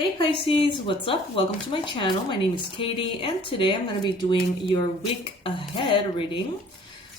Hey Pisces, what's up? Welcome to my channel. My name is Katie and today I'm going to be doing your week ahead reading.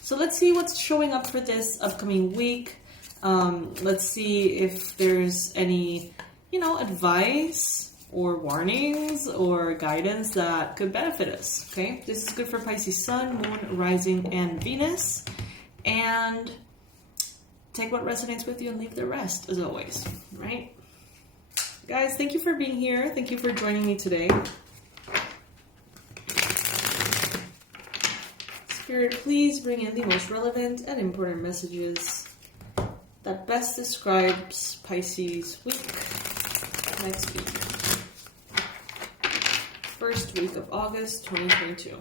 So let's see what's showing up for this upcoming week. Let's see if there's any, advice or warnings or guidance that could benefit us. Okay, this is good for Pisces Sun, Moon, Rising, and Venus. And take what resonates with you and leave the rest, as always, right? Guys, thank you for being here. Thank you for joining me today. Spirit, please bring in the most relevant and important messages that best describes Pisces week next week. First week of August 2022.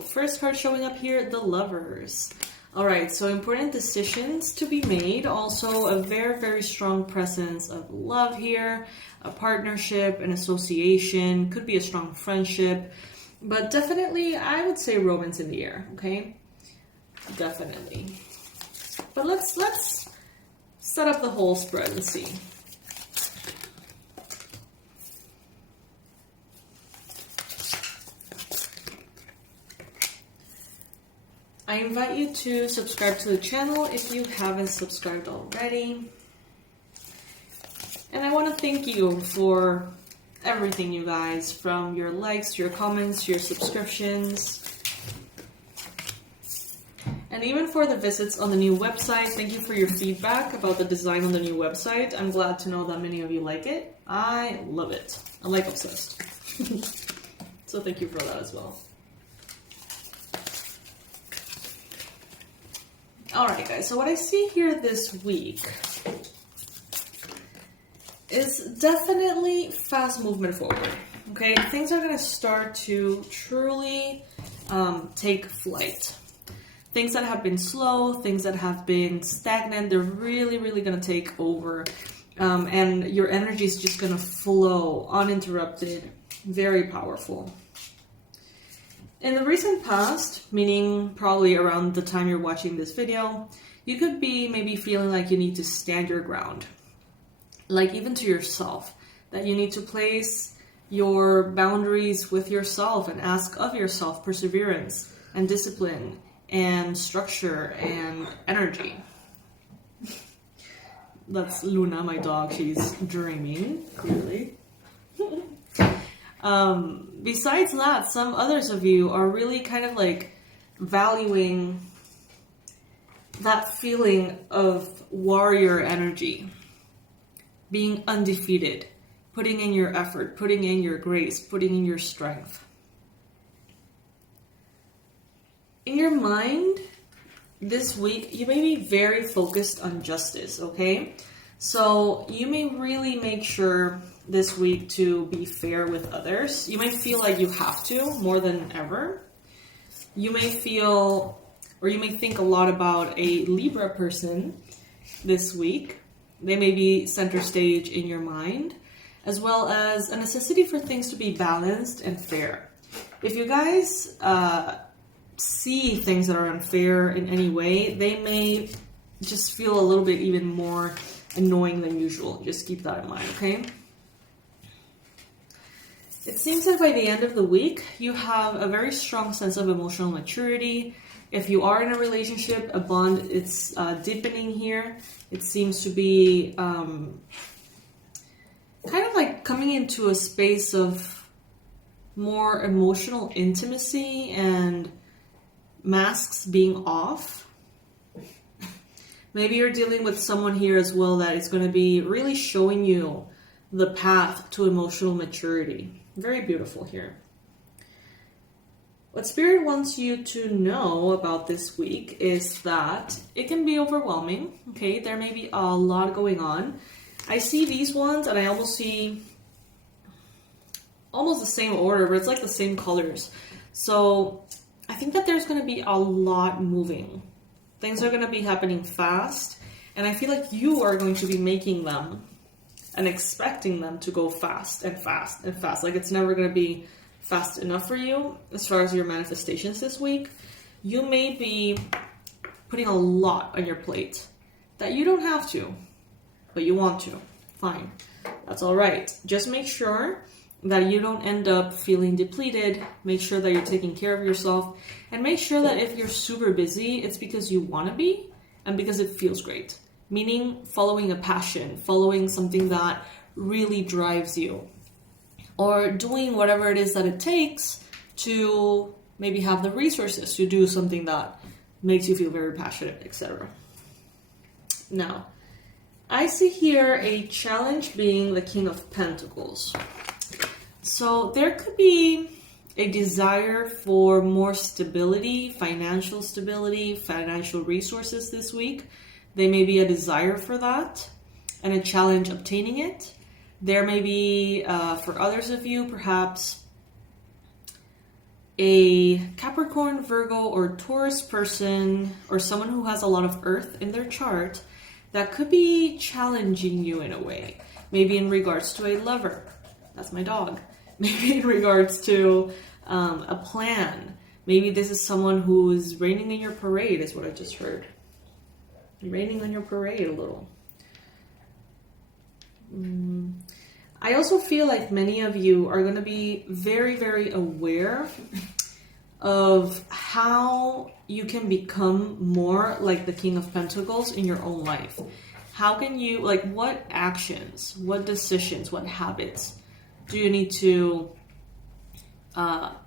First card showing up here, the Lovers. All right, so important decisions to be made. Also a very, very strong presence of love here, a partnership, an association, could be a strong friendship, but definitely I would say romance in the air, okay? Definitely. But let's set up the whole spread and see. I invite you to subscribe to the channel if you haven't subscribed already. And I want to thank you for everything, you guys, from your likes, your comments, your subscriptions, and even for the visits on the new website. Thank you for your feedback about the design on the new website. I'm glad to know that many of you like it. I love it. I'm like obsessed. So thank you for that as well. Alright guys, so what I see here this week is definitely fast movement forward, okay? Things are going to start to truly take flight. Things that have been slow, things that have been stagnant, they're really, really going to take over. And your energy is just going to flow uninterrupted, very powerful. In the recent past, meaning probably around the time you're watching this video, you could be maybe feeling like you need to stand your ground. Like even to yourself, that you need to place your boundaries with yourself and ask of yourself perseverance and discipline and structure and energy. That's Luna, my dog. She's dreaming, clearly. Besides that, some others of you are really kind of like valuing that feeling of warrior energy, being undefeated, putting in your effort, putting in your grace, putting in your strength. In your mind, this week, you may be very focused on justice, okay? So you may really make sure this week to be fair with others. You may feel like you have to more than ever. You may feel, or you may think a lot about a Libra person this week. They may be center stage in your mind, as well as a necessity for things to be balanced and fair. If you guys see things that are unfair in any way, they may just feel a little bit even more annoying than usual. Just keep that in mind, okay? It seems that by the end of the week, you have a very strong sense of emotional maturity. If you are in a relationship, a bond, it's deepening here. It seems to be kind of like coming into a space of more emotional intimacy and masks being off. Maybe you're dealing with someone here as well that is going to be really showing you the path to emotional maturity. Very beautiful here. What Spirit wants you to know about this week is that it can be overwhelming, okay? There may be a lot going on. I see these ones and I almost see almost the same order, but it's like the same colors. So I think that there's going to be a lot moving. Things are going to be happening fast, and I feel like you are going to be making them and expecting them to go fast and fast and fast. Like it's never going to be fast enough for you as far as your manifestations this week. You may be putting a lot on your plate that you don't have to, but you want to. Fine. That's all right. Just make sure that you don't end up feeling depleted. Make sure that you're taking care of yourself, and make sure that if you're super busy, it's because you want to be and because it feels great. Meaning following a passion, following something that really drives you, or doing whatever it is that it takes to maybe have the resources to do something that makes you feel very passionate, etc. Now, I see here a challenge being the King of Pentacles. So there could be a desire for more stability, financial resources this week. There may be a desire for that and a challenge obtaining it. There may be, for others of you, perhaps a Capricorn, Virgo, or Taurus person, or someone who has a lot of earth in their chart that could be challenging you in a way. Maybe in regards to a lover. That's my dog. Maybe in regards to a plan. Maybe this is someone who is raining in your parade, is what I just heard. Raining on your parade a little. I also feel like many of you are going to be very, very aware of how you can become more like the King of Pentacles in your own life. How can you, like, what actions, what decisions, what habits do you need to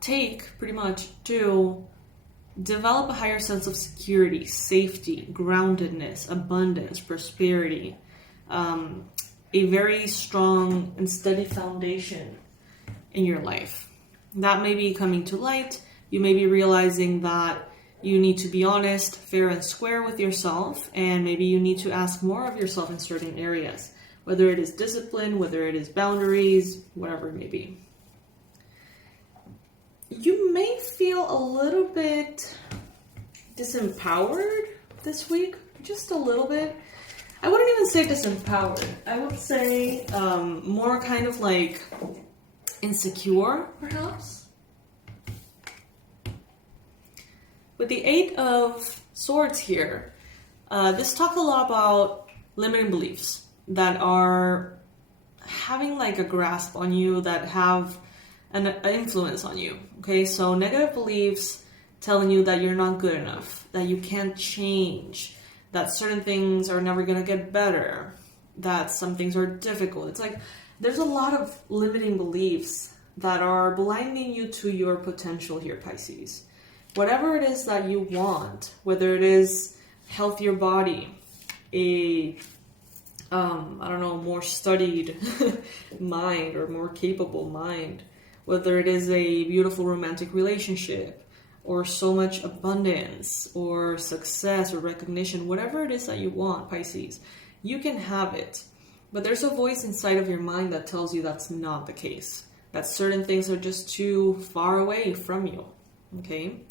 take pretty much to develop a higher sense of security, safety, groundedness, abundance, prosperity, a very strong and steady foundation in your life? That may be coming to light. You may be realizing that you need to be honest, fair, and square with yourself, and maybe you need to ask more of yourself in certain areas, whether it is discipline, whether it is boundaries, whatever it may be. You may feel a little bit disempowered this week, just a little bit. I wouldn't even say disempowered. I would say more kind of like insecure, perhaps. With the Eight of Swords here, this talks a lot about limiting beliefs that are having like a grasp on you, that have an influence on you. Okay, so negative beliefs telling you that you're not good enough, that you can't change, that certain things are never going to get better, that some things are difficult. It's like there's a lot of limiting beliefs that are blinding you to your potential here, Pisces. Whatever it is that you want, whether it is healthier body, a more studied mind or more capable mind, whether it is a beautiful romantic relationship or so much abundance or success or recognition, whatever it is that you want, Pisces, you can have it. But there's a voice inside of your mind that tells you that's not the case, that certain things are just too far away from you, okay?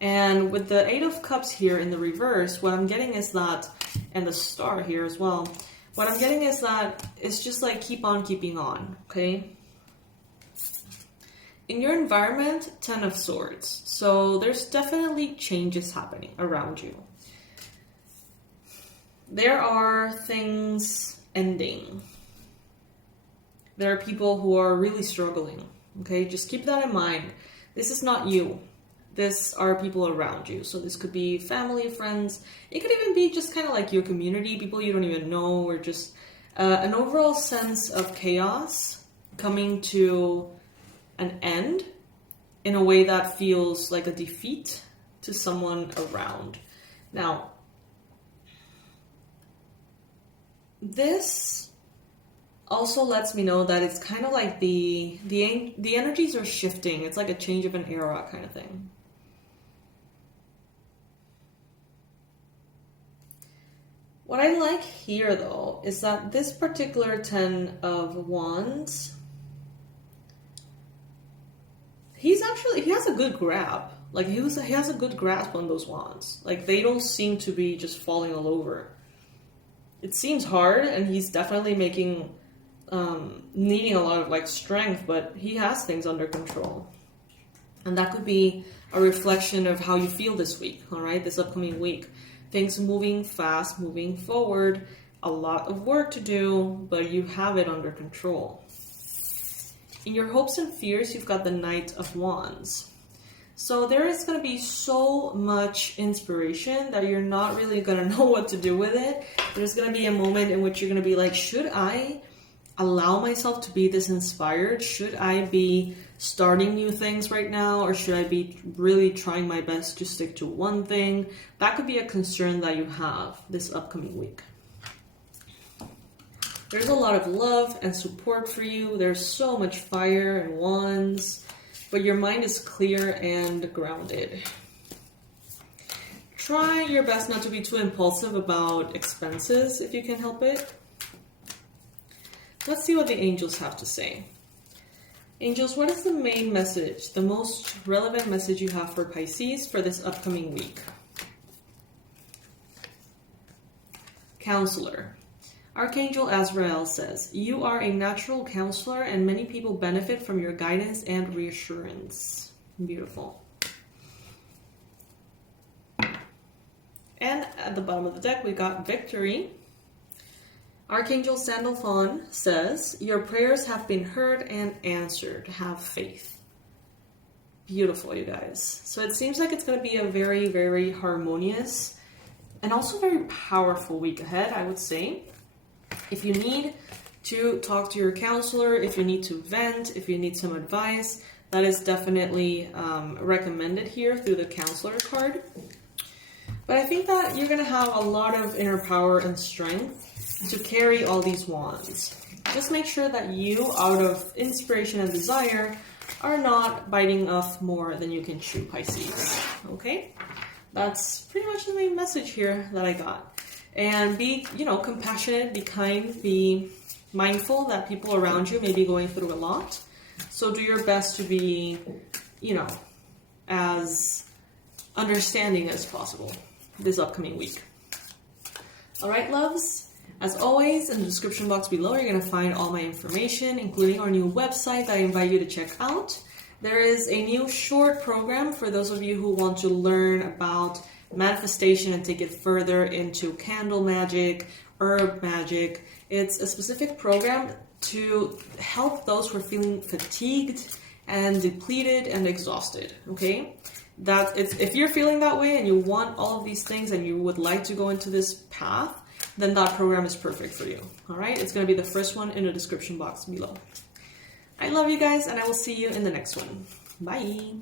And with the Eight of Cups here in the reverse, what I'm getting is that, and the star here as well, what I'm getting is that it's just like keep on keeping on, okay? In your environment, 10 of Swords. So there's definitely changes happening around you. There are things ending. There are people who are really struggling, okay? Just keep that in mind. This is not you. This are people around you. So this could be family, friends. It could even be just kind of like your community, people you don't even know, or just an overall sense of chaos coming to an end in a way that feels like a defeat to someone around. Now, this also lets me know that it's kind of like the energies are shifting. It's like a change of an era kind of thing. What I like here, though, is that this particular 10 of Wands, he has a good grab. Like, he has a good grasp on those wands. Like, they don't seem to be just falling all over. It seems hard, and he's definitely making needing a lot of like strength, but he has things under control. And that could be a reflection of how you feel this week, all right? This upcoming week. Things moving fast, moving forward, a lot of work to do, but you have it under control. In your hopes and fears, you've got the Knight of Wands. So there is going to be so much inspiration that you're not really going to know what to do with it. There's going to be a moment in which you're going to be like, should I allow myself to be this inspired? Should I be starting new things right now? Or should I be really trying my best to stick to one thing? That could be a concern that you have this upcoming week. There's a lot of love and support for you. There's so much fire and wands, but your mind is clear and grounded. Try your best not to be too impulsive about expenses if you can help it. Let's see what the angels have to say. Angels, what is the main message, the most relevant message you have for Pisces for this upcoming week? Counselor. Archangel Azrael says, you are a natural counselor and many people benefit from your guidance and reassurance. Beautiful. And at the bottom of the deck, we got Victory. Archangel Sandalphon says, your prayers have been heard and answered. Have faith. Beautiful, you guys. So it seems like it's going to be a very, very harmonious and also very powerful week ahead, I would say. If you need to talk to your counselor, if you need to vent, if you need some advice, that is definitely recommended here through the counselor card. But I think that you're going to have a lot of inner power and strength to carry all these wands. Just make sure that you, out of inspiration and desire, are not biting off more than you can chew, Pisces. Okay? That's pretty much the main message here that I got. And be, compassionate, be kind, be mindful that people around you may be going through a lot. So do your best to be, as understanding as possible this upcoming week. All right, loves. As always, in the description box below, you're going to find all my information, including our new website that I invite you to check out. There is a new short program for those of you who want to learn about manifestation and take it further into candle magic, herb magic. It's a specific program to help those who are feeling fatigued and depleted and exhausted, okay? If you're feeling that way and you want all of these things and you would like to go into this path, then that program is perfect for you, all right? It's going to be the first one in the description box below. I love you guys, and I will see you in the next one. Bye!